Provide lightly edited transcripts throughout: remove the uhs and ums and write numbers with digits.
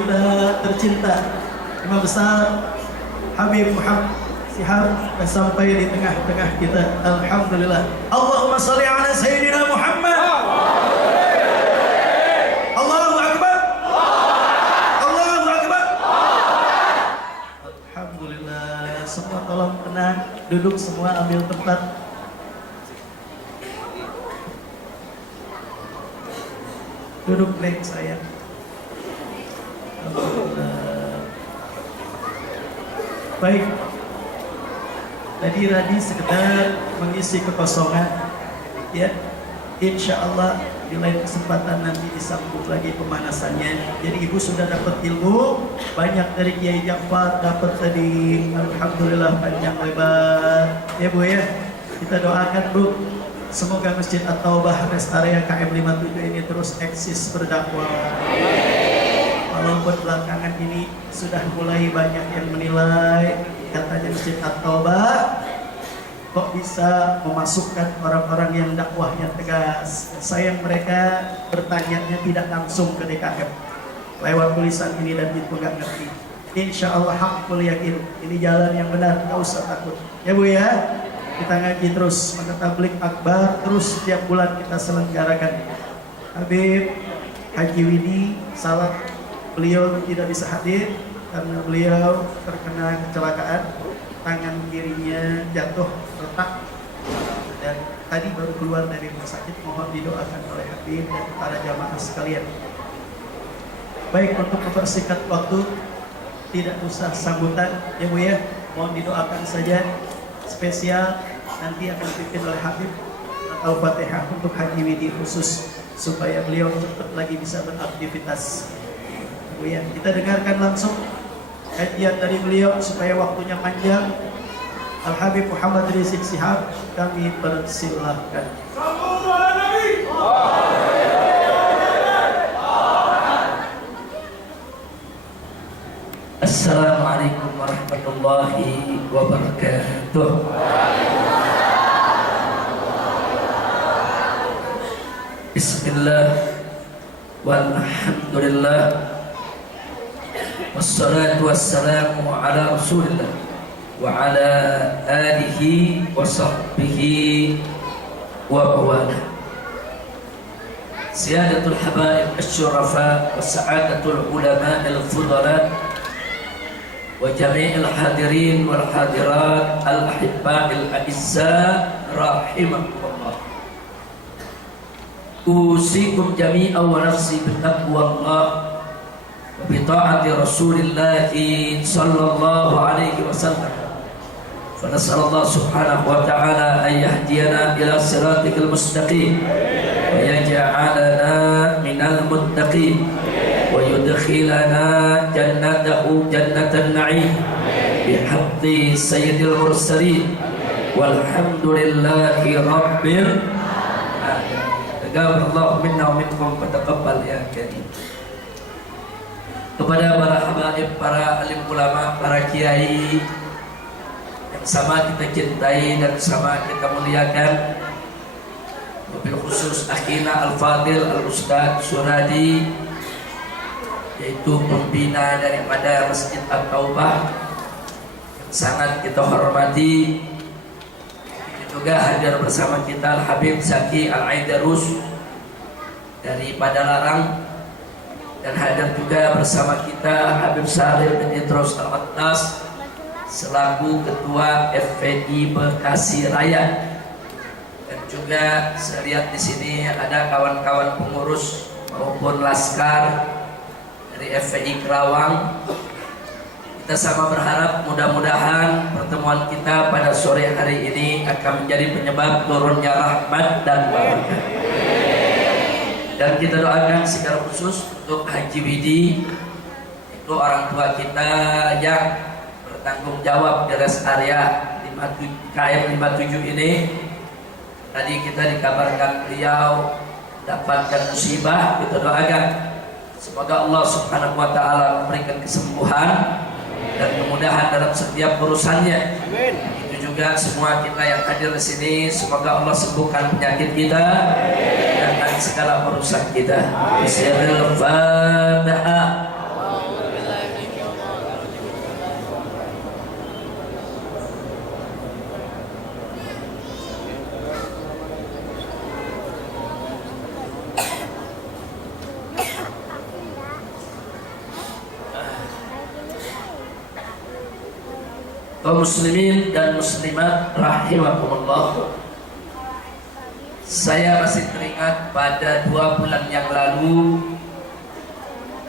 kita tercinta Imam Besar Habib Muhammad Syihab sampai di tengah-tengah kita. Alhamdulillah. Allahumma sholli ala Sayyidina Muhammad. Allahu Akbar. Allahu Akbar. Alhamdulillah. Semua tolong tenang, duduk semua, ambil tempat. Duduk baik saya. Baik. Tadi sekedar mengisi kekosongan, ya. Insya Allah di lain kesempatan nanti disambung lagi pemanasannya. Jadi ibu sudah dapat ilmu banyak dari Kiai Ja'far, dapat tadi, alhamdulillah panjang lebar, ya bu ya. Kita doakan bu, semoga Masjid At-Taubah Rest Area KM 57 ini terus eksis berdakwah. Walaupun belakangan ini sudah mulai banyak yang menilai, katanya Masjid At-Taubah kok bisa memasukkan orang-orang yang dakwahnya tegas. Sayang mereka bertanya tidak langsung ke DKM lewat tulisan ini dan itu nggak ngerti. Insya Allah hakul yakin ini jalan yang benar, nggak usah takut ya bu ya. Kita ngaji terus, maka tablik akbar terus setiap bulan kita selenggarakan. Habib Haji Widi salah, beliau tidak bisa hadir karena beliau terkena kecelakaan, tangan kirinya jatuh retak dan tadi baru keluar dari rumah sakit. Mohon didoakan oleh Habib dan para jamaah sekalian. Baik, untuk mempersingkat waktu, tidak usah sambutan ya bu ya, mohon didoakan saja. Spesial nanti akan dipimpin oleh Habib atau Fatihah untuk Haji Widi khusus supaya beliau cepat lagi bisa beraktivitas. Bu ya, kita dengarkan langsung kajian dari beliau supaya waktunya panjang. Al-Habib Muhammad Rizik Syihab, kami persilahkan. Assalamualaikum warahmatullahi wabarakatuh. Bismillah walhamdulillah wassalatu wassalamu ala rasulillah wa ala alihi wa sahbihi wa bawala. Siyadatul habaib asy-syurafa wa sa'adatul ulama al-fudala wa jami'il hadirin wal hadirat al-ahibba'il a'izza rahimakumullah. Usikum jami'an wa nafsi bittaqwallah wa bi ta'ati Rasulillah sallallahu alaihi wasallam. Fa nas'alullah subhanahu wa ta'ala an yahdiyana ila siratikal mustaqim wa yaj'alana minal muttaqin wa yudkhilana jannatahu jannatan na'im bihaqqi sayyidil mursalin walhamdulillahi rabbil alamin. Taqabbalallahu minna wa minkum wa taqabbal ya karim. Kepada para habaib, para alim ulama, para kiai yang sama kita cintai dan sama kita muliakan, wabil khusus akhina al-fadil al-ustadz Suradi, yaitu pembina daripada Masjid At-Taubah yang sangat kita hormati. Juga hadir bersama kita Al-Habib Zaki Al-Aidarus dari Padalarang, dan hadir juga bersama kita Habib Salim bin Idrus Al-Attas selaku Ketua FPI Bekasi Raya. Dan juga saya lihat di sini ada kawan-kawan pengurus maupun laskar dari FPI Kerawang. Kita sama berharap mudah-mudahan pertemuan kita pada sore hari ini akan menjadi penyebab turunnya rahmat dan barakah. Dan kita doakan secara khusus untuk Haji Widi, itu orang tua kita yang bertanggung jawab di rest area KM 57 ini. Tadi kita dikabarkan beliau dapatkan musibah. Kita doakan semoga Allah subhanahu wa ta'ala memberikan kesembuhan dan kemudahan dalam setiap urusannya. Amin. Itu juga semua kita yang hadir di sini, semoga Allah sembuhkan penyakit kita dan segala urusan kita. Bismillahirrahmanirrahim. Kaum muslimin dan muslimat rahimakumullah. Saya masih teringat pada 2 bulan yang lalu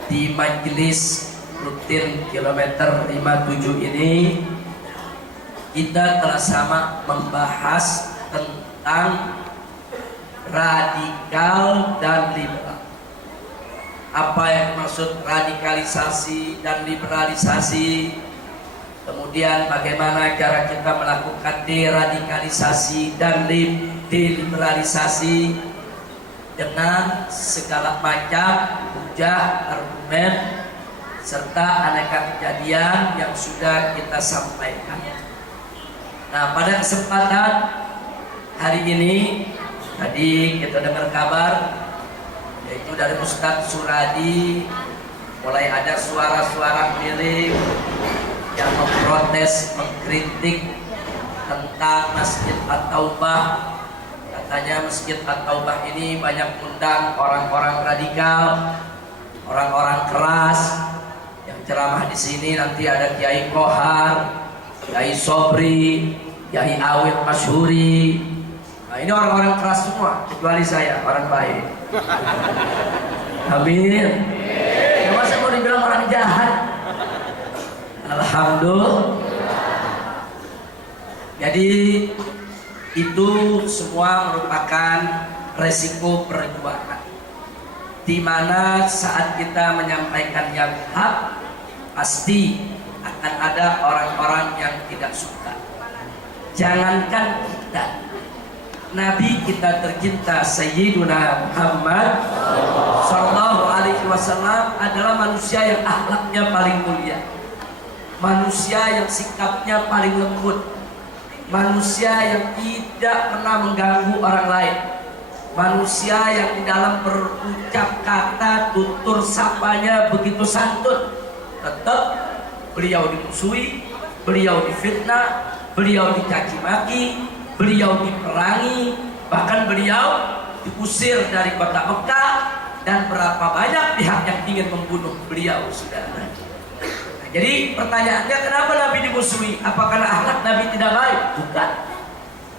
di majelis rutin kilometer 57 ini kita telah sama membahas tentang radikal dan liberal. Apa yang dimaksud radikalisasi dan liberalisasi, kemudian bagaimana cara kita melakukan deradikalisasi dan deliberalisasi dengan segala macam hujah, argumen, serta aneka kejadian yang sudah kita sampaikan. Nah, pada kesempatan hari ini tadi kita dengar kabar, yaitu dari Ustadz Suradi, mulai ada suara-suara miring yang memprotes, mengkritik tentang Masjid At-Taubah. Katanya Masjid At-Taubah ini banyak undang orang-orang radikal, orang-orang keras. Yang ceramah di sini nanti ada Kiai Kohar, Kiai Sobri, Kiai Awit Masyhuri. Nah, ini orang-orang keras semua, kecuali saya, orang baik. Amin. Ya, masa mau dibilang orang jahat? Alhamdulillah. Jadi itu semua merupakan resiko perjuangan, di mana saat kita menyampaikan yang hak, pasti akan ada orang-orang yang tidak suka. Jangankan kita, Nabi kita tercinta Sayyiduna Muhammad Sallallahu Alaihi Wasallam adalah manusia yang akhlaknya paling mulia, manusia yang sikapnya paling lembut, manusia yang tidak pernah mengganggu orang lain, manusia yang di dalam berucap kata tutur sapanya begitu santun. Tetap beliau dimusuhi, beliau difitnah, beliau dicaci maki, beliau diperangi, bahkan beliau diusir dari kota Mekah, dan berapa banyak pihak yang ingin membunuh beliau, saudara. Nah, jadi pertanyaannya, kenapa Nabi dimusuhi? Apa karena akhlak Nabi tidak baik? Bukan.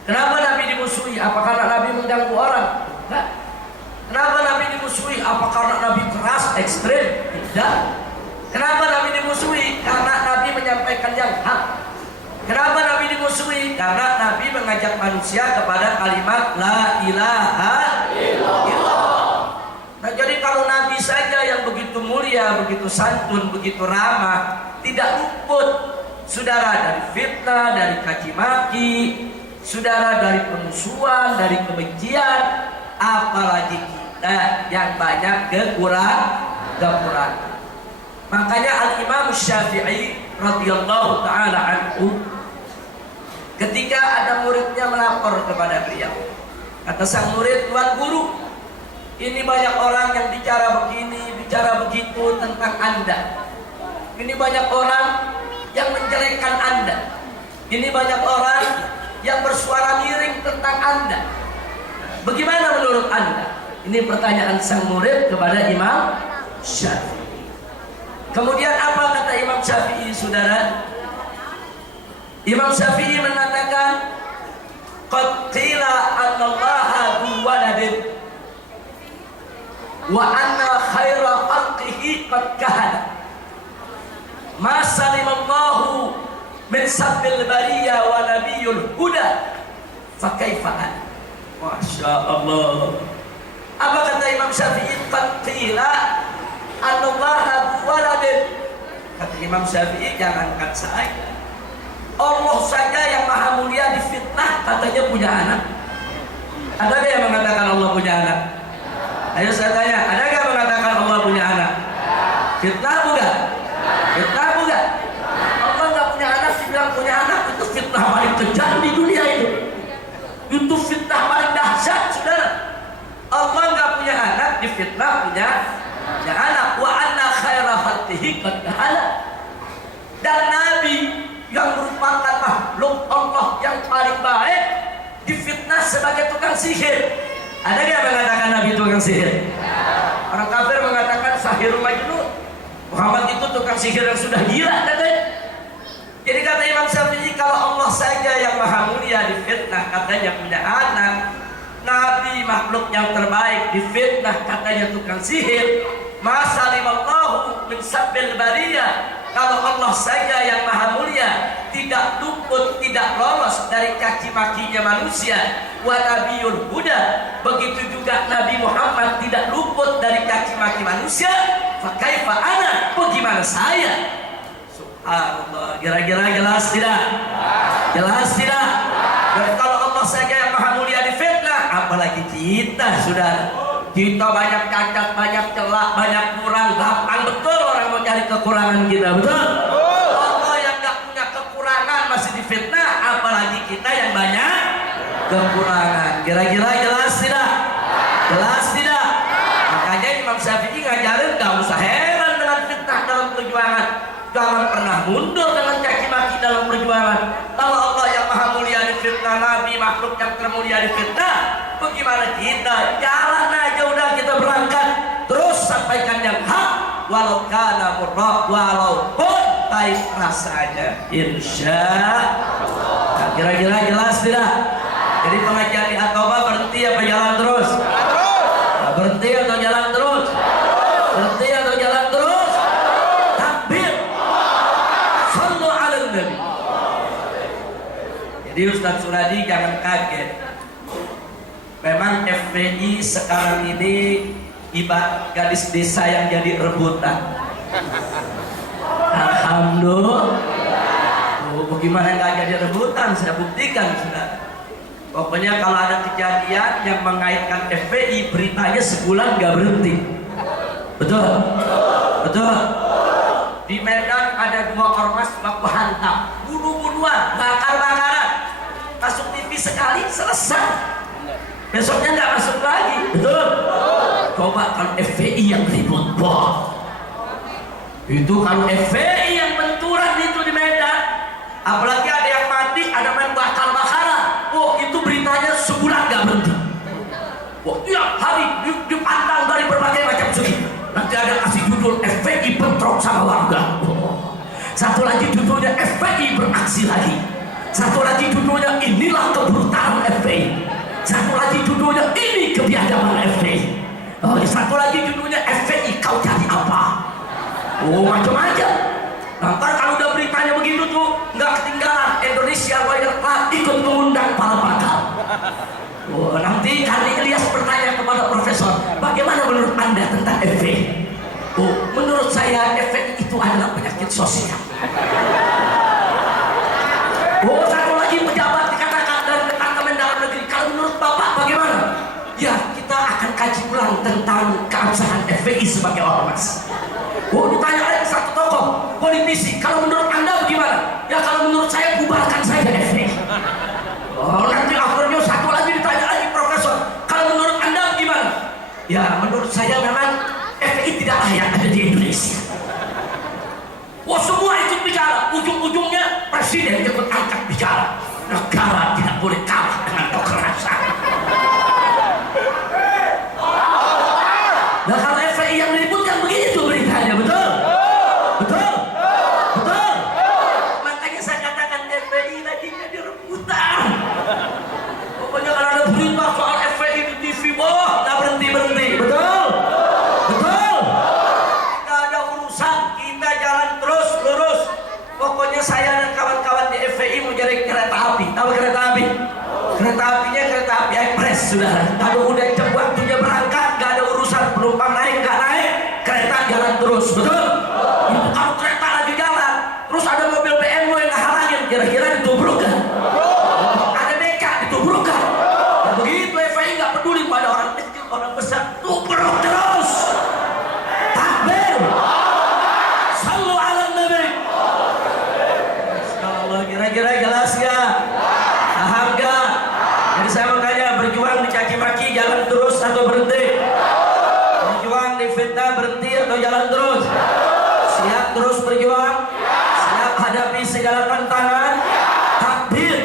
Kenapa Nabi dimusuhi? Apa karena Nabi mengganggu orang? Bukan. Kenapa Nabi dimusuhi? Apa karena Nabi keras, ekstrem? Tidak. Kenapa Nabi dimusuhi? Karena Nabi menyampaikan yang hak. Kenapa Nabi dimusuhi? Karena Nabi mengajak manusia kepada kalimat La ilaha illallah. Nah, jadi kalau Nabi saja yang begitu mulia, begitu santun, begitu ramah, tidak luput, saudara, dari fitnah, dari caci maki, saudara, dari pemusuhan, dari kebencian, apalagi kita yang banyak kekurangan. Makanya Al-Imam Syafi'i radhiyallahu ta'ala anhu, ketika ada muridnya melapor kepada beliau, kata sang murid, "Tuan guru, ini banyak orang yang bicara begini, bicara begitu tentang Anda. Ini banyak orang yang menjelekkan Anda. Ini banyak orang yang bersuara miring tentang Anda. Bagaimana menurut Anda?" Ini pertanyaan sang murid kepada Imam Syafi'i. Kemudian apa kata Imam Syafi'i, saudara? Imam Syafi'i mengatakan, "Qad qila annallaha dhu waladin wa anna khaira khalqihi qad kahana ma salimallahu min sabbil bariyah wa nabiyul huda fa kaifa ana." Masya Allah. Apa kata Imam Syafi'i? Qad qila annallaha waladin. Kata Imam Syafi'i, jangankan saya, Allah saja yang maha mulia difitnah katanya punya anak. Ada yang mengatakan Allah punya anak? Ayo saya tanya, ada yang mengatakan Allah punya anak? Fitnah bukan? Fitnah bukan? Allah nggak punya anak, dibilang punya anak, itu fitnah paling kejam di dunia itu. Itu fitnah paling dahsyat, saudara. Allah nggak punya anak, difitnah punya anak. Wa anna khaira khalqihi qad kahana. Dan Nabi yang merupakan makhluk Allah yang paling baik difitnah sebagai tukang sihir. Ada yang mengatakan Nabi tukang sihir? Orang kafir mengatakan sahirul majnun. Muhammad itu tukang sihir yang sudah gila katanya. Jadi kata Imam Syafi'i, kalau Allah saja yang maha mulia difitnah, katanya punya anak. Nabi makhluk yang terbaik difitnah, katanya tukang sihir. Masalimallahu min sabbil bariyah. Kalau Allah saja yang maha mulia tidak luput, tidak lolos dari caci makinya manusia. Wa nabiyul huda, begitu juga Nabi Muhammad tidak luput dari caci maki manusia. Fa kaifa ana, bagaimana saya? Subhanallah, kira-kira jelas tidak? Jelas tidak? Dan kalau Allah saja yang maha mulia difitnah, apalagi kita, saudara. Kita banyak cacat, banyak celak, banyak kurang. Gampang betul orang mau cari kekurangan kita, betul? Allah yang gak punya kekurangan masih difitnah, apalagi kita yang banyak kekurangan. Kira-kira jelas tidak? Jelas tidak? Makanya Imam Syafi'i ngajarin gak usah heran dengan fitnah dalam perjuangan. Jangan pernah mundur dengan caci maki dalam perjuangan. Kalau Allah yang maha mulia difitnah, Nabi makhluk yang termulia difitnah, bagaimana kita? Jalan aja udah, kita berangkat terus sampaikan yang hak, walau kana murrah, walaupun pahit rasanya, insya Allah. Nah, kira-kira jelas tidak? Jadi pengajian di Aqabah berhenti apa jalan terus? Nah, berhenti atau jalan terus? Berhenti atau jalan terus? Jadi Ustaz Suradi jangan kaget. Memang FPI sekarang ini ibarat gadis desa yang jadi rebutan. Alhamdulillah. Oh, bagaimana nggak jadi rebutan? Saya buktikan sudah. Pokoknya kalau ada kejadian yang mengaitkan FPI, beritanya sebulan nggak berhenti. Betul? Betul? Di Medan ada 2 ormas baku hantam, bunuh-bunuhan, bakar-bakaran. Masuk TV sekali selesai, besoknya nggak masuk lagi. Betul? Coba kalau FPI yang ribut, boh. Itu kalau FPI yang benturan itu di Medan, apalagi ada yang mati, ada main bakar-bakaran. Oh, itu beritanya sebulan nggak berhenti. Wah, tiap hari dipantang dari berbagai macam segi. Nanti ada kasih judul FPI bentrok sama warga. Satu lagi judulnya FPI beraksi lagi. Satu lagi judulnya inilah kebrutalan FPI. Satu lagi judulnya ini kebiadaban FPI. Oh, satu lagi judulnya FPI kau cari apa? Oh, macam-macam. Nanti kalau udah beritanya begitu tuh nggak ketinggalan, Indonesia Wirecard ikut mengundang para pakar. Oh, nanti kali Ilyas bertanya kepada profesor, bagaimana menurut Anda tentang FPI? Oh, menurut saya FPI itu adalah penyakit sosial. Oh, satu lagi pejabat dikatakan dari Departemen Dalam Negeri, kalau menurut Bapak bagaimana? Ya, kita akan kaji ulang tentang keabsahan FPI sebagai ormas. Oh, ditanya lagi satu tokoh politisi, kalau menurut Anda bagaimana? Ya, kalau menurut saya bubarkan saja FPI. Oh, nanti akhirnya satu lagi ditanya lagi profesor, kalau menurut Anda bagaimana? Ya, menurut saya memang FPI tidak layak ada di Indonesia. Wah, semua ikut bicara, ujung-ujungnya presiden ikut angkat bicara. Negara tidak boleh kalah dengan kekerasan. Nah, kalau FPI yang meributkan begitu beritanya, betul? Betul? Betul? Makanya saya katakan FPI lagi jadi rebutan. Pokoknya kalau ada berita soal FPI di TV, boh, nggak berhenti-berhenti. Betul? Betul? Nggak ada urusan, kita jalan terus lurus. Pokoknya saya dan kawan-kawan di FPI mau jadi kereta api. Tahu kereta api? Kereta apinya kereta api ekspres, saudara. Kalau udah jam waktunya berangkat, nggak ada urusan penumpang naik nggak naik, kereta jalan terus. Betul? Itu kalau kereta lagi jalan, terus ada mobil BMW yang ngehalangin, kira-kira ditubruk kan? Ada BK ditubruk kan? Ya begitu, FPI nggak peduli pada orang kecil, orang besar, tubruk terus. Takbir. Sallu ala Nabi. Kalau kira-kira jelas gak? Paham gak? Jadi saya mau tanya, berjuang dicaci maki jalan terus atau berhenti? Berjuang di fitnah berhenti atau jalan terus? Siap terus berjuang? Siap hadapi segala tantangan? Takbir.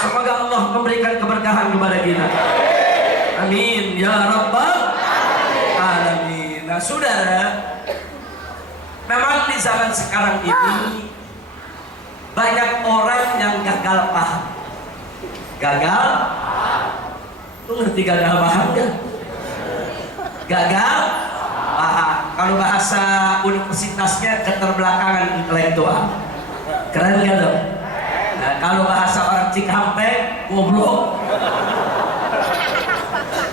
Semoga Allah memberikan keberkahan kepada kita. Amin ya rabbal alamin. Nah, saudara, memang di zaman sekarang ini banyak orang yang gagal paham. Gagal? Lu ngerti gagal paham kan? Gagal paham. Kalau bahasa universitasnya keterbelakangan intelektual. Keren gak dong? Nah, kalau bahasa orang Cikampek, goblok.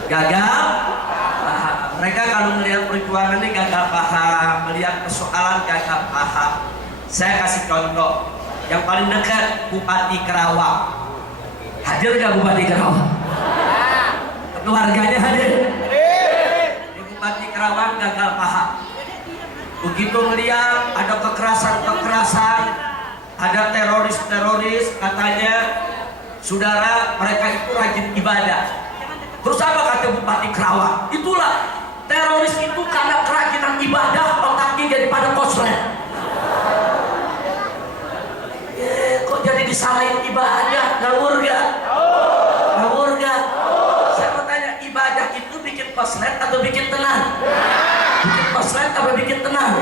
Gagal paham. Mereka kalau melihat perjuangan ini gagal paham, melihat persoalan gagal paham. Saya kasih contoh. Yang paling dekat Bupati Kerawang. Hadir gak Bupati Kerawang? Keluarganya hadir. Bupati Kerawang gagal paham. Begitu melihat ada kekerasan-kekerasan, ada teroris-teroris, katanya saudara mereka itu rajin ibadah. Terus apa kata Bupati Kerawang? Itulah teroris itu karena kerajinan ibadah otaknya jadi pada koslet. Kok jadi disalahin ibadah? Ngawur gak? Ngawur gak? Saya mau tanya, ibadah itu bikin koslet atau bikin tenang? Bikin koslet atau bikin tenang?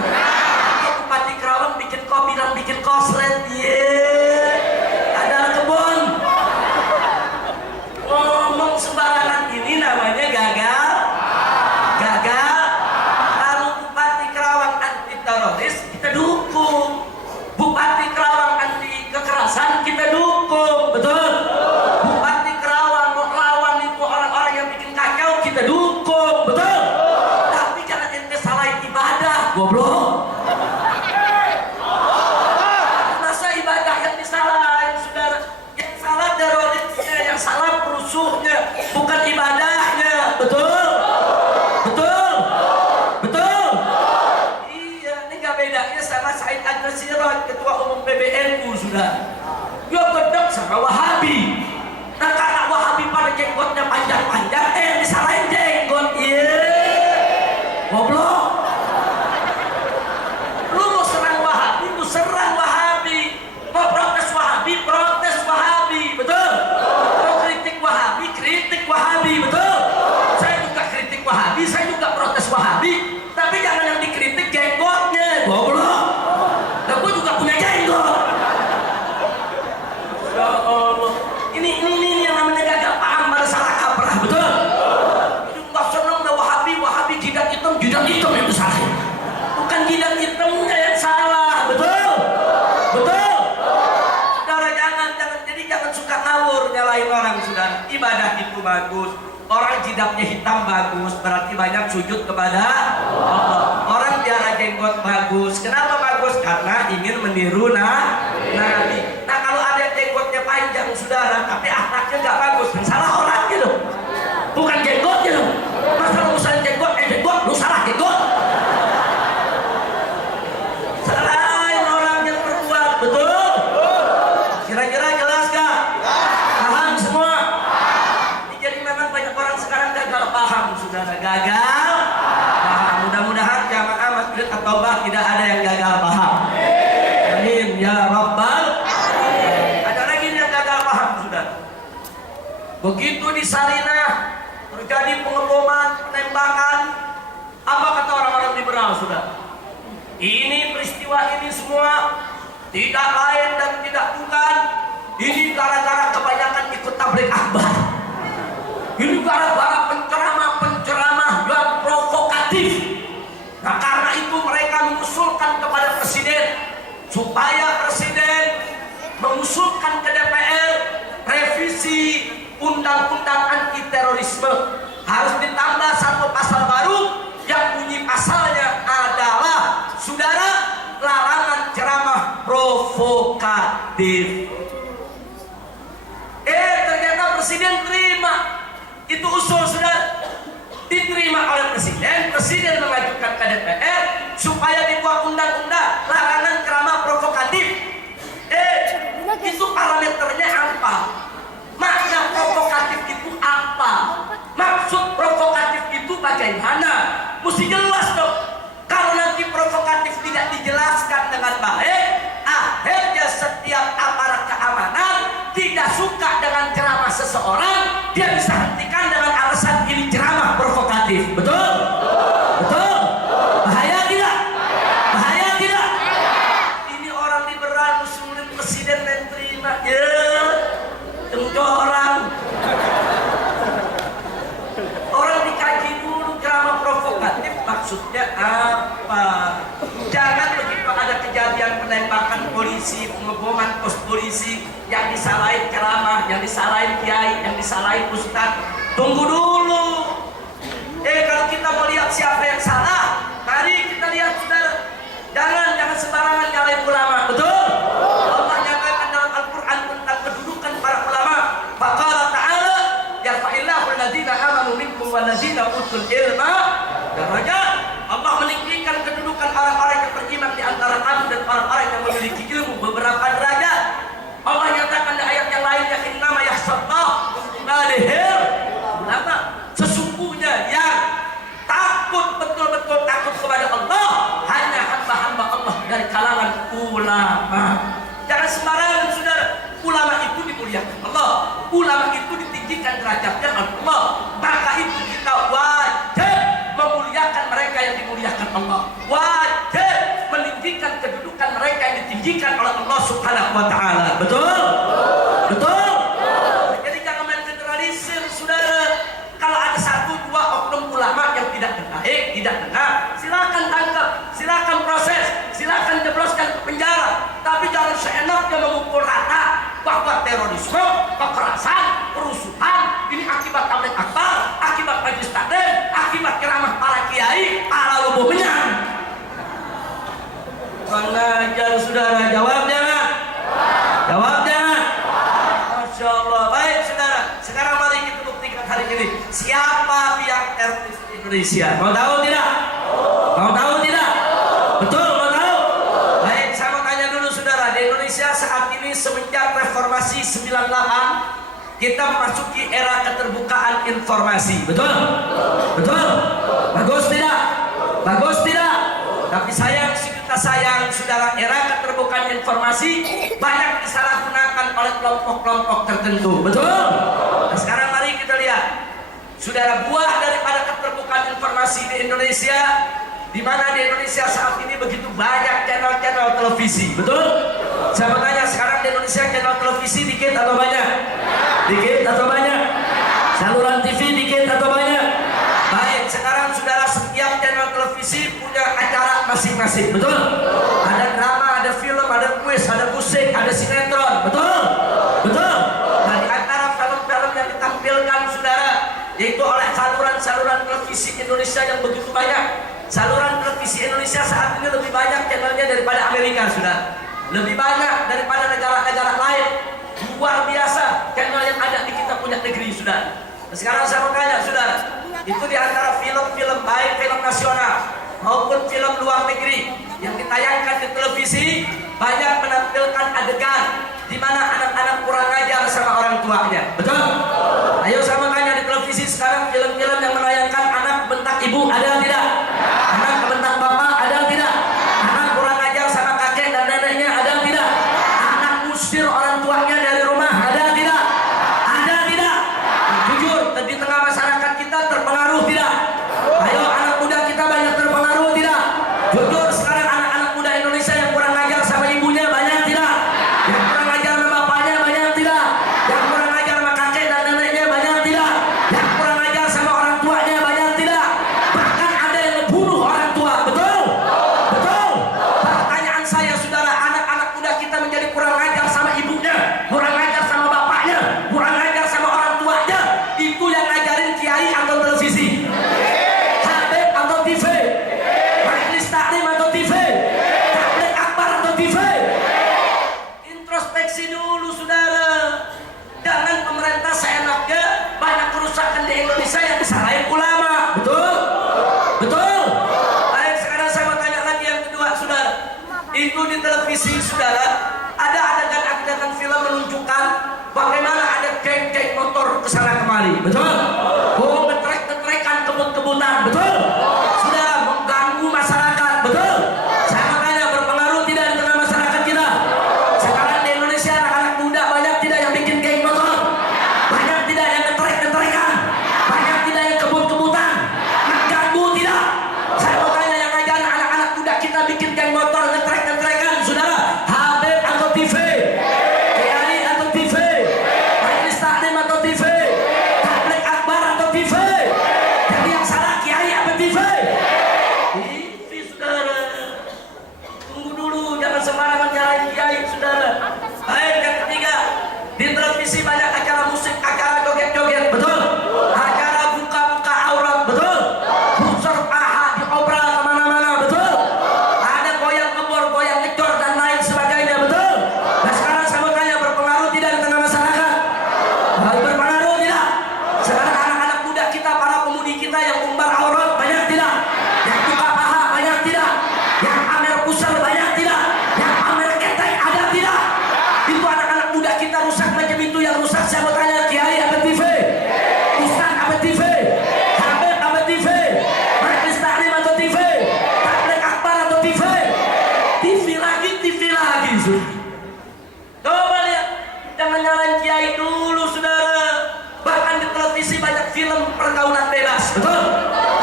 Bupati Kerawang bikin kopi dan bikin koslet. Ada kebun. Ngomong sembarangan ini namanya gagal. Gagal. Kalau Bupati Kerawang anti teroris, kita dukung. Bupati Kerawang anti kekerasan, kita dukung. Betul? Bupati Kerawang mau lawan itu orang-orang yang bikin kacau, kita dukung. Betul? Tapi jangan ente salahin ibadah, goblok. Masa ibadah yang disalahin, saudara? Yang salah terorisnya, yang salah perusuhnya, bukan ibadahnya. Betul? Betul? Betul? Iya, ini gak bedanya sama Said Agil Siraj, Ketua Umum PBNU, sudah. Dia gedek sama Wahabi. Nah, karena Wahabi pada jenggotnya panjang-panjang, disalahin jenggot. Goblok. Lu mau serang Wahabi, lu serang Wahabi. Mau protes Wahabi, protes Wahabi. Betul? Mau kritik Wahabi, kritik Wahabi. Betul? Saya juga kritik Wahabi, saya juga protes Wahabi. Tapi jangan yang dikritik jenggotnya. Goblok. Nah, gue juga punya jenggot. Ya Allah. Ini yang namanya gagal paham pada salah kaprah. Betul? Itu nggak seneng dah Wahabi jidat hitam yang disalahin. Bukan jidat hitamnya yang salah. Betul? Betul? Saudara jangan suka ngawur nyalahin orang, saudara. Ibadah itu bagus. Orang jidatnya hitam bagus, berarti banyak sujud kepada Allah. Orang tiara jenggot bagus. Kenapa bagus? Karena ingin meniru Nabi. Nah, kalau ada yang jenggotnya panjang, saudara, tapi akhlaknya nggak bagus, yang salah orang gitu. Bukan jenggotnya loh. Masa urusan jenggot, jenggot, lu salah jenggot. Salahin orang yang berbuat, betul? Kira-kira jelas gak? Paham semua? Jadi memang banyak orang sekarang gagal paham, saudara. Gagal paham. Mudah-mudahan jamaah Masjid At-Taubah tidak ada yang gagal paham. Amin ya Rabbal. Ada lagi yang gagal paham, saudara. Begitu di Sarinah terjadi pengeboman, penembakan, apa kata orang-orang liberal, saudara? Ini peristiwa ini semua tidak lain dan tidak bukan, ini gara-gara kebanyakan ikut tabligh akbar. Ini gara-gara penceramah yang provokatif. Nah, karena itu mereka mengusulkan kepada presiden supaya presiden mengusulkan ke DPR revisi undang-undang anti terorisme. Harus ditambah satu pasal baru yang bunyi pasalnya adalah, saudara, larangan ceramah provokatif. Ternyata presiden terima itu usul, saudara. Diterima oleh presiden mengajukan ke DPR supaya dibuat undang-undang larangan ceramah provokatif. Itu parameternya apa? Makna provokatif itu apa? Maksud provokatif itu bagaimana? Mesti jelas dong. Kalau nanti provokatif tidak dijelaskan dengan baik, akhirnya setiap aparat keamanan tidak suka dengan ceramah seseorang, dia bisa hentikan dengan alasan ini ceramah provokatif. Betul? Betul? Bahaya tidak? Bahaya tidak? Ini orang liberal muslim presiden Akbar. Jangan begitu ada kejadian penembakan polisi, pengeboman pos polisi, yang disalahin ceramah, yang disalahin kiai, yang disalahin ustaz. Tunggu dulu. Kalau kita mau lihat siapa yang salah, mari kita lihat saudara. Jangan sembarangan nyalain ulama. Betul? Allah nyatakan dalam Al-Quran tentang kedudukan para ulama. Faqala ta'ala yarfa'illahu alladhina amanu minkum walladhina utul ilma darajat. Allah meninggikan kedudukan orang-orang yang beriman di antara kamu dan orang-orang yang memiliki ilmu beberapa derajat. Allah nyatakan di ayat yang lainnya, innama yahsallahu ibadihil ulama. Sesungguhnya yang takut, betul-betul takut kepada Allah hanya hamba-hamba Allah dari kalangan ulama. Jangan sembarangan saudara. Ulama itu dimuliakan Allah, ulama itu ditinggikan derajatnya Allah. Maka itu kita wajib memuliakan mereka yang dimuliakan Allah, wajib meninggikan kedudukan mereka yang ditinggikan oleh Allah Subhanahu wa taala. Betul? Betul? Jadi jangan main generalisir saudara. Kalau ada satu dua oknum ulama yang tidak baik, tidak benar, silakan tangkap, silakan proses, silakan jebloskan ke penjara. Tapi jangan seenaknya memukul rata bahwa terorisme, kekerasan, kerusuhan ini akibat tabligh akbar, akibat majelis taklim, akibat ceramah para kiai, para umumnya. Mengajar saudara, jawabnya, jawabnya. Masya Allah. Baik saudara, sekarang mari kita buktikan hari ini siapa pihak teroris di Indonesia. Mau tahu tidak? Mau tahu tidak? Betul, mau tahu? Baik, saya mau tanya dulu saudara. Di Indonesia saat ini semenjak reformasi 98 kita memasuki era keterbukaan informasi. Betul? Betul? Bagus tidak? Bagus tidak? Tapi sayang, kita sayang saudara, era keterbukaan informasi banyak disalahgunakan oleh kelompok-kelompok tertentu. Betul? Nah, sekarang mari kita lihat saudara, buah daripada keterbukaan informasi di Indonesia, di mana di Indonesia saat ini begitu banyak channel-channel televisi. Betul? Saya mau tanya, sekarang di Indonesia channel televisi dikit atau banyak? Dikit atau banyak? Saluran TV dikit atau banyak? Baik, sekarang saudara, setiap channel televisi punya acara masing-masing. Betul? Ada drama, ada film, ada kuis, ada musik, ada sinetron. Betul? Betul? Nah, di antara film-film yang ditampilkan saudara, yaitu oleh saluran-saluran televisi Indonesia yang begitu banyak. Saluran televisi Indonesia saat ini lebih banyak channelnya daripada Amerika, saudara. Lebih banyak daripada negara-negara lain. Luar biasa channel yang ada di kita punya negeri, saudara. Nah, sekarang saya mau tanya, saudara, itu di antara film-film baik film nasional maupun film luar negeri yang ditayangkan di televisi, banyak menampilkan adegan di mana anak-anak kurang ajar sama orang tuanya. Betul? Ayo saya mau tanya, di televisi sekarang film-film yang menayangkan anak bentak ibu ada tidak? Anak bentak bapak ada tidak? Anak kurang ajar sama kakek dan neneknya ada tidak? Anak musir orang tuanya dari rumah ada tidak? Ada tidak? Jujur, di tengah masyarakat kita terpengaruh tidak? Ayo, anak muda kita banyak terpengaruh tidak? Jujur, sekarang anak-anak muda Indonesia yang kurang ajar sama ibunya banyak tidak? Yang kurang ajar sama bapaknya banyak tidak? Yang kurang ajar sama kakek dan neneknya banyak tidak? Yang kurang ajar sama orang tuanya banyak tidak? Bahkan ada yang membunuh orang tua. Betul? Betul? Pertanyaan saya saudara, anak-anak muda kita menjadi kurang ajar sama ibunya, kurang ajar sama bapaknya, kurang ajar sama orang tuanya. Itu yang ngajarin kiai atau televisi? Habib atau TV? Majelis taklim atau TV? Tabligh akbar atau TV? Introspeksi dulu saudara. Jangan pemerintah seenaknya banyak kerusakan di Indonesia yang disalahin ulama. Betul? Betul? Baik, sekarang saya mau tanya lagi yang kedua saudara. Itu di televisi saudara, ada adegan-adegan film menunjukkan bagaimana ada geng-geng motor kesana kemari. Betul? Oh, ngetrek-ngetrekan kebut-kebutan. Betul? Sudah mengganggu masyarakat. Betul? Saya mau tanya, berpengaruh tidak di tengah masyarakat kita? Sekarang di Indonesia anak-anak muda banyak tidak yang bikin geng motor? Banyak tidak yang ngetrek-ngetrekan? Banyak tidak yang kebut-kebutan? Mengganggu tidak? Saya mau tanya, yang ngajarin anak-anak muda kita bikin geng motor ngetrek-ngetrekan, saudara, Habib atau TV? Kiai atau TV? Majelis taklim atau TV? Tabligh akbar atau TV? Jadi yang salah kiai apa sudah. Coba lihat, jangan nyalain kiai dulu saudara. Bahkan di televisi banyak film pergaulan bebas, betul?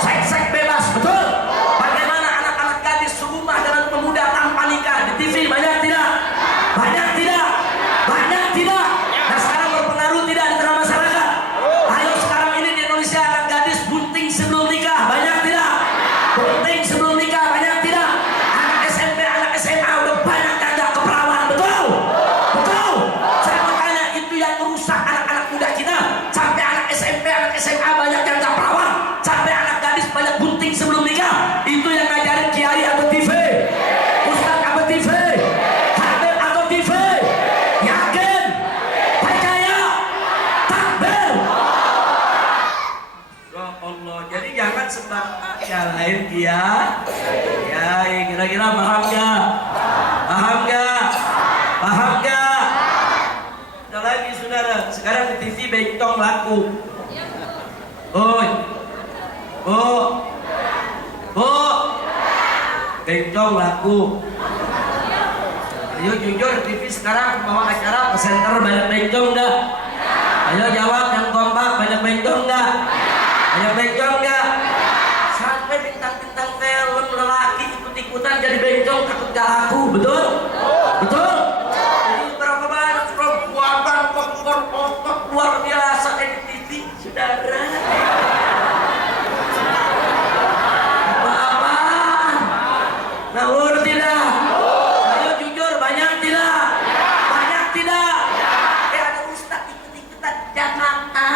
Seks bebas, betul? Bagaimana anak-anak gadis serumah dengan pemuda tanpa nikah di TV, banyak tidak? Banyak tidak? Banyak tidak? Dan sekarang berpengaruh tidak di tengah masyarakat? Ayo sekarang ini di Indonesia anak gadis bunting sebelum nikah, banyak tidak? Bunting sebelum nikah, banyak tidak? Anak SMP, anak SMA udah banyak janda keperawan, betul? Betul? Saya bertanya, itu yang merusak anak-anak muda kita. Sampai anak SMP, anak SMA banyak janda perawan, sampai anak gadis banyak bunting sebelum nikah. Itu yang ngajarin kiai atau TV? Ustaz apa TV? Habib atau TV? Yakin? Percaya? Takbir? Ya Allah, jadi jangan sembarangan nyalain dia. Ya, kira-kira paham gak? Paham gak? Paham gak? Ada lagi saudara, sekarang di TV bentong laku. Oi, bu, bentong laku. Ayo jujur, TV sekarang bawa acara presenter banyak bencong enggak? Ayo jawab yang kompak, banyak bencong enggak? Banyak bencong enggak? Sampai bintang-bintang film lelaki ikut-ikutan jadi bencong takut gak laku, betul? Betul? Jadi berapa banyak perempuan otot luar biasa di TV, saudara. Apa-apaan? Ngawur tidak? Ayo jujur, banyak tidak? Banyak tidak? Kayak ada ustaz ikut-ikutan jamaah.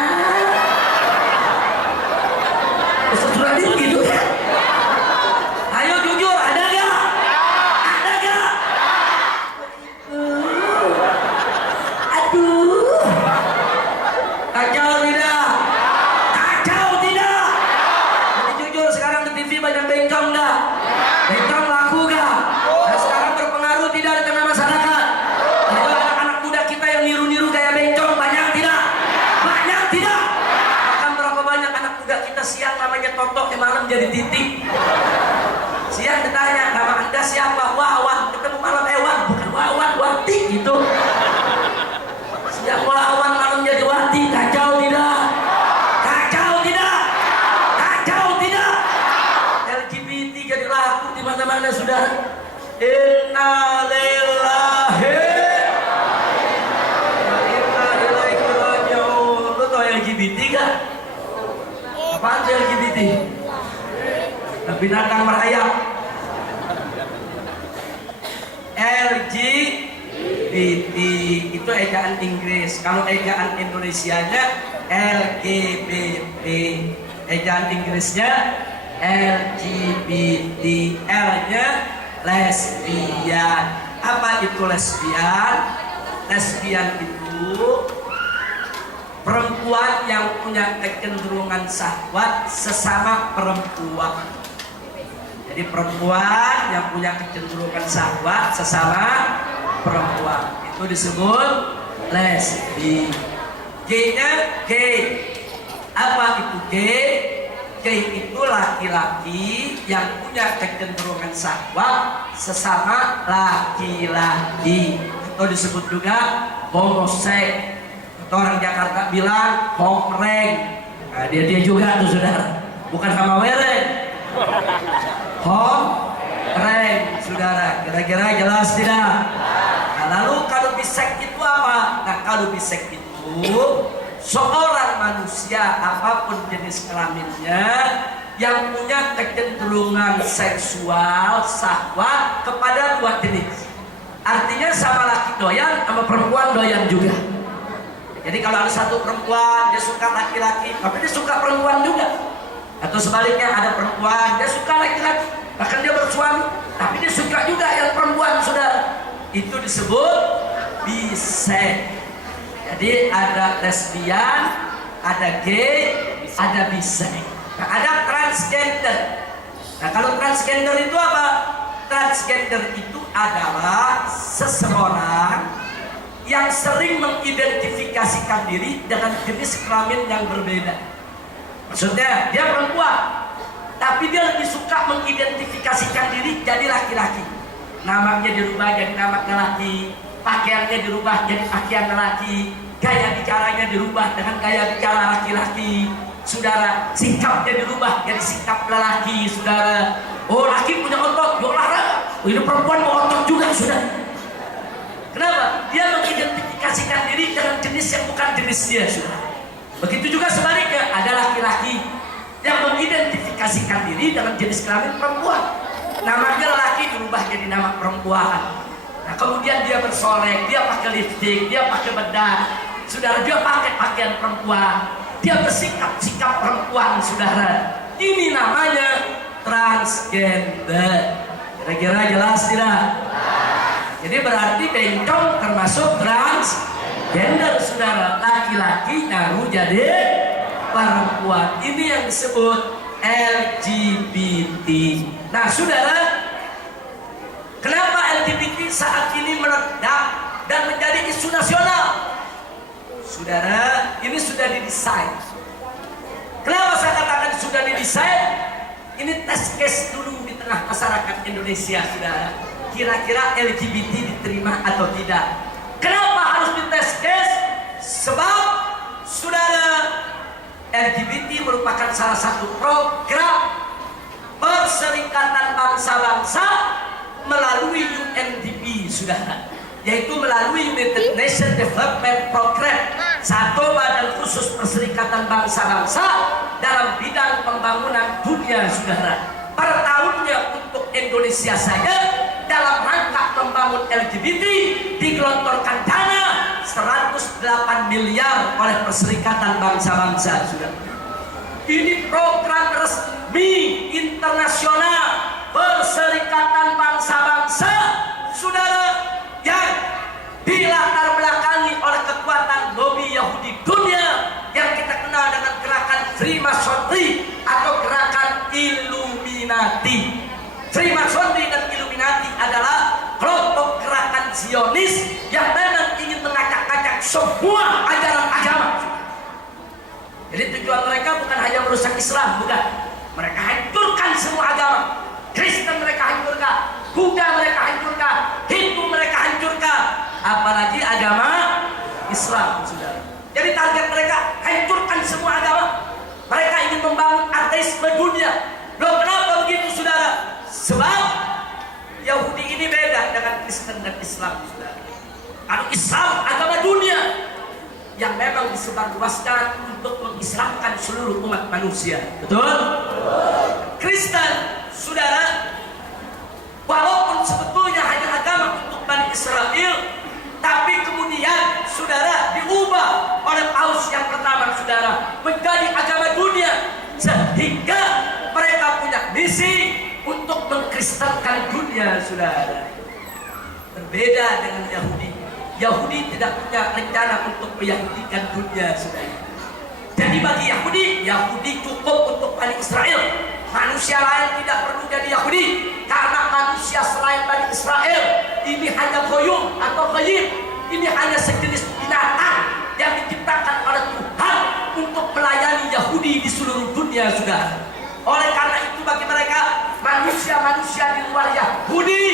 Ustaz Suradi gitu ya? Ayo jujur, ada gak? Ada gak? Aduh, kacau tidak? Kacau tidak? Jadi jujur, sekarang di TV banyak bencong enggak? Bencong laku gak? Nah, sekarang berpengaruh tidak di tengah masyarakat? Itu anak-anak muda kita yang niru-niru gaya bencong, banyak tidak? Banyak tidak? Bahkan berapa banyak anak muda kita siang namanya Toto, malam jadi Titik. Siang ditanya, nama anda siapa? Wawan. Ketemu malam Ewan, bukan Wawan, Wati gitu. Siang Wawan, malam jadi Wati. Kacau tidak? Kacau tidak? Kacau tidak? LGBT jadi laku di mana-mana sudah. Inna lillahi wa inna ilaihi raji'un. Lu tau LGBT gak? Apaan tuh LGBT? Binatang merayap. LGBT itu ejaan Inggris. Kalau ejaan Indonesianya LGBT. Ejaan Inggrisnya LGBT. L-nya lesbian. Apa itu lesbian? Lesbian itu perempuan yang punya kecenderungan syahwat sesama perempuan. Jadi perempuan yang punya kecenderungan syahwat sesama perempuan itu disebut lesbi. G-nya gay. Apa itu gay? Gay itu laki-laki yang punya kecenderungan syahwat sesama laki-laki. Atau disebut juga homoseks. Atau orang Jakarta bilang homreng. Nah, dia juga tuh saudara. Bukan sama wereng. Homreng, saudara. Kira-kira jelas tidak? Nah, lalu kalau biseks itu apa? Nah, kalau biseks itu seorang manusia apapun jenis kelaminnya yang punya kecenderungan seksual syahwat kepada dua jenis. Artinya sama laki doyan sama perempuan doyan juga. Jadi kalau ada satu perempuan dia suka laki-laki, tapi dia suka perempuan juga. Atau sebaliknya ada perempuan dia suka laki-laki, bahkan dia bersuami, tapi dia suka juga yang perempuan, saudara. Itu disebut biseks. Jadi ada lesbian, ada gay, ada biseks. Nah, ada transgender. Nah, kalau transgender itu apa? Transgender itu adalah seseorang yang sering mengidentifikasikan diri dengan jenis kelamin yang berbeda. Maksudnya dia perempuan, tapi dia lebih suka mengidentifikasikan diri jadi laki-laki. namanya dirubah jadi nama lelaki, pakaiannya dirubah jadi pakaian lelaki, gaya bicaranya dirubah dengan gaya bicara laki-laki, saudara, sikapnya dirubah jadi sikap lelaki, saudara. Oh, laki punya otot, dia olahraga. Oh, ini perempuan mau otot juga, saudara. Kenapa? Dia mengidentifikasikan diri dengan jenis yang bukan jenis dia, saudara. Begitu juga sebaliknya, ada laki-laki yang mengidentifikasikan diri dengan jenis kelamin perempuan. Namanya lelaki dirubah jadi nama perempuan. Nah, kemudian dia bersolek, dia pakai lipstik, dia pakai bedak, saudara, dia pakai pakaian perempuan, dia bersikap perempuan, saudara. Ini namanya transgender. Kira-kira jelas tidak? Jadi berarti bencong termasuk transgender, saudara. Laki-laki ngaruh jadi perempuan. Ini yang disebut LGBT. Nah, saudara, kenapa LGBT saat ini meledak dan menjadi isu nasional? Saudara, ini sudah didesain. Kenapa saya katakan sudah didesain? Ini tes case dulu di tengah masyarakat Indonesia, saudara. Kira-kira LGBT diterima atau tidak? Kenapa harus dites case? Sebab, saudara, LGBT merupakan salah satu program Perserikatan Bangsa-Bangsa melalui UNDP, saudara, yaitu melalui United Nations Development Program, satu badan khusus Perserikatan Bangsa-Bangsa dalam bidang pembangunan dunia, saudara. Per tahunnya untuk Indonesia saja dalam rangka membangun LGBT digelontorkan dana 108 miliar oleh Perserikatan Bangsa-Bangsa, saudara. Ini program resmi internasional Perserikatan Bangsa-Bangsa, saudara, yang dilatar belakangi oleh kekuatan lobby Yahudi dunia yang kita kenal dengan gerakan Freemasonry atau gerakan Illuminati. Freemasonry dan Illuminati adalah kelompok gerakan Zionis yang memang ingin mengacak-acak semua ajaran agama. Jadi tujuan mereka bukan hanya merusak Islam, bukan. Mereka hancurkan semua agama. Kristen mereka hancurkan, Buddha mereka hancurkan, Hindu mereka hancurkan, apalagi agama Islam, saudara. Jadi target mereka hancurkan semua agama. Mereka ingin membangun ateisme dunia. Loh, kenapa begitu, saudara? Sebab Yahudi ini beda dengan Kristen dan Islam, saudara. Kalau Islam agama dunia yang memang disebarluaskan untuk mengislamkan seluruh umat manusia, betul? Kristen, saudara, walaupun sebetulnya hanya agama untuk Bani Israel, tapi kemudian, saudara, diubah oleh Paus yang pertama, saudara, menjadi agama dunia, sehingga mereka punya misi untuk mengkristenkan dunia, saudara. Berbeda dengan Yahudi. Yahudi tidak punya rencana untuk meyahudikan dunia, saudara. Jadi bagi Yahudi, Yahudi cukup untuk Bani Israel. Manusia lain tidak perlu jadi Yahudi, karena manusia selain Bani Israel ini hanya goyum atau ghaib. Ini hanya sejenis binatang yang diciptakan oleh Tuhan untuk melayani Yahudi di seluruh dunia, saudara. Oleh karena itu bagi mereka, manusia-manusia di luar Yahudi,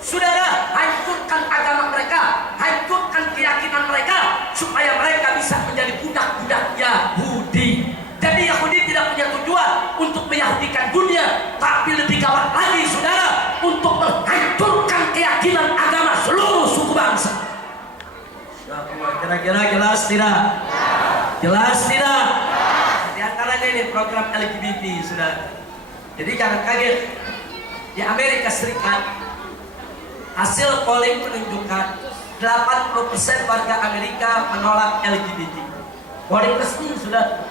saudara, hancurkan agama mereka, hancurkan keyakinan mereka, supaya mereka bisa menjadi budak-budak Yahudi. Jadi Yahudi tidak punya tujuan untuk meyahudikan dunia, tapi lebih gawat lagi, saudara, untuk menghancurkan keyakinan agama seluruh suku bangsa. Kira-kira jelas tidak? Jelas tidak? Di antaranya ini program LGBT, saudara. Jadi jangan kaget, di Amerika Serikat hasil polling menunjukkan 80% warga Amerika menolak LGBT. Polling resmi, sudah.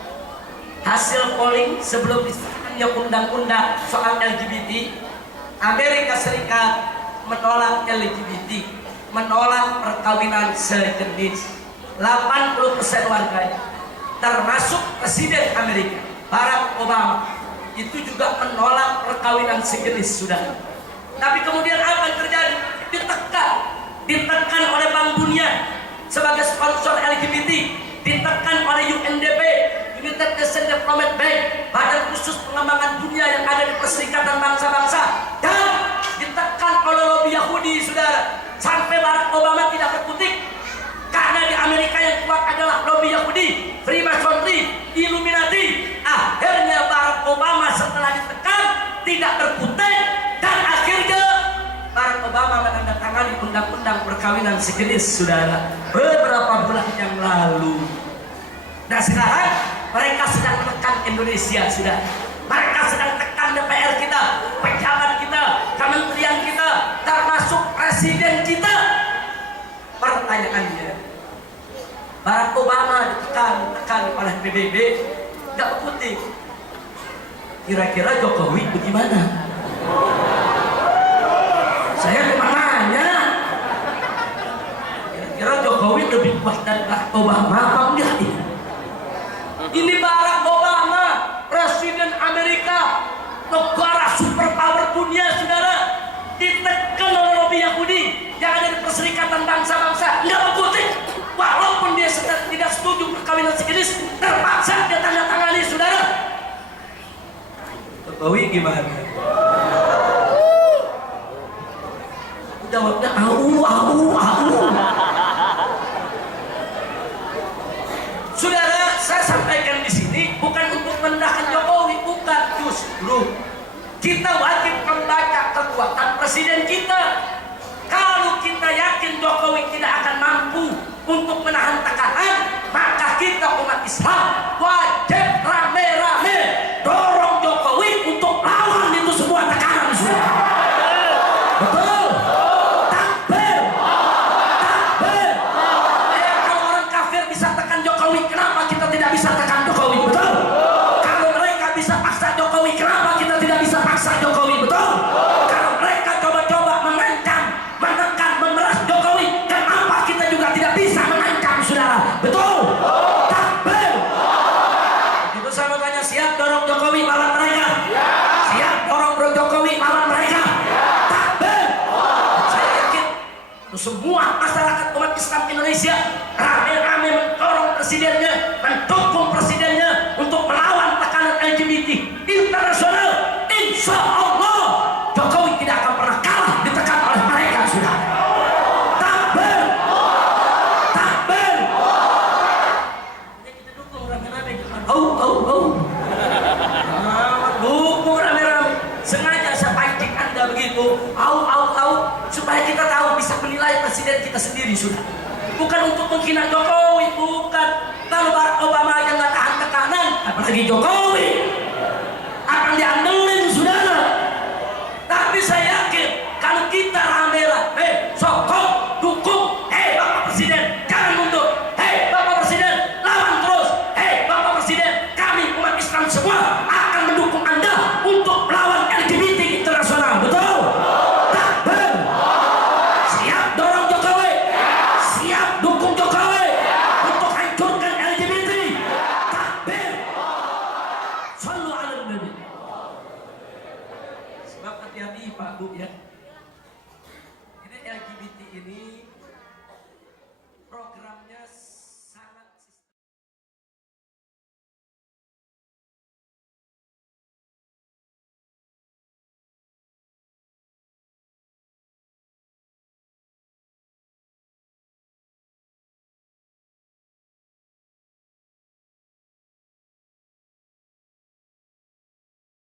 Hasil polling sebelum disahkannya undang-undang soal LGBT, Amerika Serikat menolak LGBT, menolak perkawinan sejenis. 80% warganya, termasuk Presiden Amerika Barack Obama, itu juga menolak perkawinan sejenis, sudah. Tapi kemudian apa yang terjadi? Ditekan oleh Bank Dunia sebagai sponsor LGBT, ditekan oleh UNDP, United Nations Development Bank, badan khusus pengembangan dunia yang ada di Perserikatan Bangsa-Bangsa, dan ditekan oleh lobby di Amerika yang kuat adalah lobby Yahudi, Freemasonry, Illuminati. Akhirnya Barack Obama setelah ditekan tidak berkutik, dan akhirnya Barack Obama menandatangani undang-undang perkawinan sejenis, saudara, beberapa bulan yang lalu. Nah sekarang mereka sedang menekan Indonesia, sudah. Mereka sedang tekan DPR kita, pejabat kita, kementerian kita, termasuk presiden kita. Pertanyaannya, Barack Obama ditekan oleh PBB, tidak berkutik. Kira-kira Jokowi bagaimana? Saya cuma nanya. Kira-kira Jokowi lebih kuat dari Barack Obama apa enggak? Ini Barack Obama, Presiden Amerika, negara superpower dunia, saudara, ditekan oleh lobby Yahudi yang ada di Perserikatan Bangsa-Bangsa, nggak berkutik. Walaupun dia tidak setuju perkawinan sejenis, terpaksa dia tanda tangani, saudara. Jokowi gimana? Jawabnya Saudara, saya sampaikan di sini bukan untuk merendahkan Jokowi, bukan. Justru kita wajib membaca kekuatan presiden kita. Kalau kita yakin Jokowi tidak akan mampu untuk menahan tekanan, maka kita umat Islam wajib rame-rame dorong Jokowi untuk lawan itu semua tekanan, saudara. Betul? Takbir! Takbir! Kalau orang kafir bisa tekan Jokowi, kenapa kita tidak bisa tekan Jokowi? Betul? Kalau mereka bisa paksa Jokowi, kenapa kita tidak bisa paksa Jokowi? Betul? Kalau mereka coba-coba mengancam, menekan, memeras Jokowi, kenapa kita juga tidak bisa mengancam, saudara? Betul? Takbir! Itu saya mau tanya, siap dorong Jokowi lawan mereka? Siap dorong Jokowi lawan mereka? Takbir! Saya yakin semua masyarakat umat Islam Indonesia rame-rame mendorong presidennya, mendukung presidennya untuk melawan tekanan LGBT internasional. Insya Allah Jokowi tidak akan pernah kalah ditekan oleh mereka, sudah. Takbir! Takbir! Kita dukung rame-rame. Dukung rame-rame. Sengaja saya pancing Anda begitu, supaya kita tahu bisa menilai presiden kita sendiri, sudah. Bukan untuk menghina Jokowi, bukan. Kalau Barack Obama aja nggak tahan tekanan, apalagi Jokowi akan diandelin, saudara. Tapi saya yakin kalau kita rame-rame sokong, dukung, Bapak Presiden jangan mundur, Bapak Presiden lawan terus, Bapak Presiden, kami umat Islam semua akan mendukung Anda untuk melawan LGBT internasional, betul? Takbir! Siap dorong Jokowi, siap dukung Jokowi untuk hancurkan LGBT. Takbir! Sallu ala Nabi. Sebab hati-hati Pak Bu ya. Ini LGBT ini